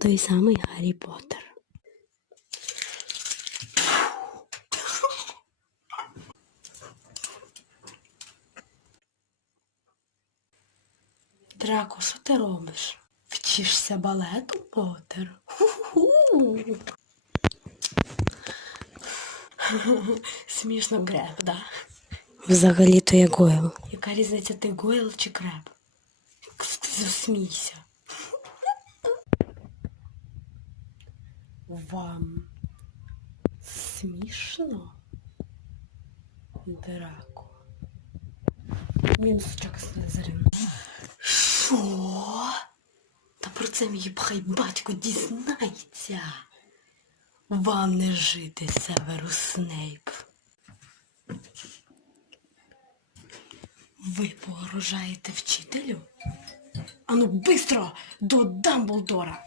Той самий Гаррі Поттер. Драко, що ти робиш? Вчишся балету, Поттер? Смішно греб, да? Взагалі-то я Гойл. Яка різниця ти Гойл чи креб? Засмійся. Вам смішно? Драко. Мінусочок Слизерин. Що? Та про це мій пхай батько дізнається. Вам не жити, Северус Снейп. Ви погрожаєте вчителю? Ану, бистро до Дамблдора.